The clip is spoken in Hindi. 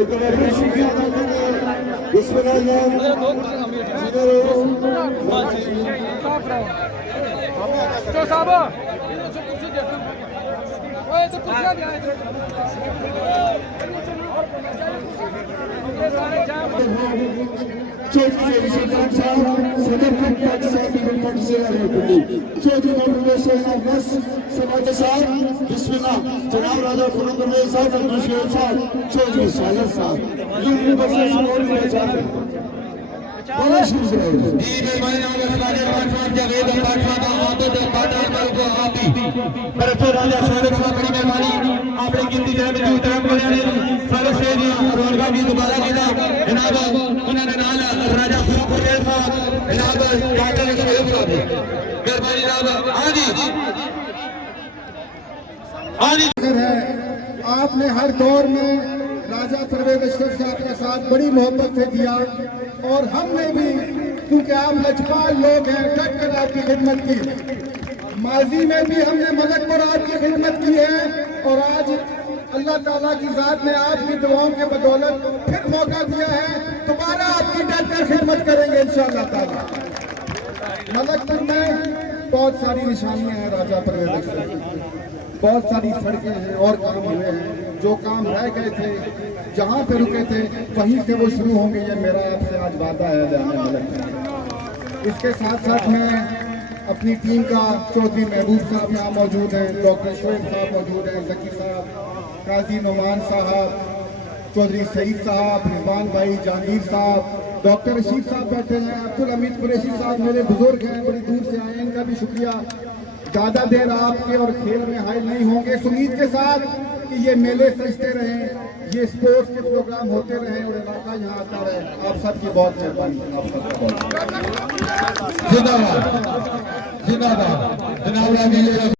एक बार फिर शुक्रिया अदा करेंगे जनाब राजा खुरम साहब शेर साहब चौधरी सागर साहब आपने हर दौर में राजा परवेज अशरफ साहब के साथ बड़ी मोहब्बत से दिया और हमने भी, क्योंकि आप लचपाल लोग हैं, डट कर आपकी खिदमत की। माजी में भी हमने मलक पर आपकी खिदमत की है और आज अल्लाह ताला की जात ने आपकी दुआओं के बदौलत फिर मौका दिया है, दोबारा आपकी डट कर खिदमत करेंगे इंशाअल्लाह ताला। मलक पर में बहुत सारी निशानियां हैं राजा परवेज अशरफ, बहुत सारी सड़कें हैं और काम हुए हैं, जो काम रह गए थे जहाँ पे रुके थे वहीं से वो शुरू होंगे, ये मेरा आपसे आज वादा है जाने मलक। इसके साथ साथ मैं अपनी टीम का चौधरी महबूब साहब यहाँ मौजूद हैं, डॉक्टर शोएब साहब मौजूद हैं, जकी साहब, काजी नुमान साहब, चौधरी सईद साहब, रिजवान भाई, जहांगीर साहब, डॉक्टर रशीद साहब बैठे हैं, अब्दुल हमीद कुरैशी साहब मेरे बुजुर्ग हैं, बड़ी दूर से आए हैं, इनका भी शुक्रिया। ज्यादा देर आपके और खेल में हाइल नहीं होंगे, इस उम्मीद के साथ कि ये मेले सजते रहें, ये स्पोर्ट्स के प्रोग्राम होते रहें और इलाका यहाँ आता रहे। आप सबकी बहुत मेहरबानी। आप सबका बहुत जिंदाबाद जिंदाबाद।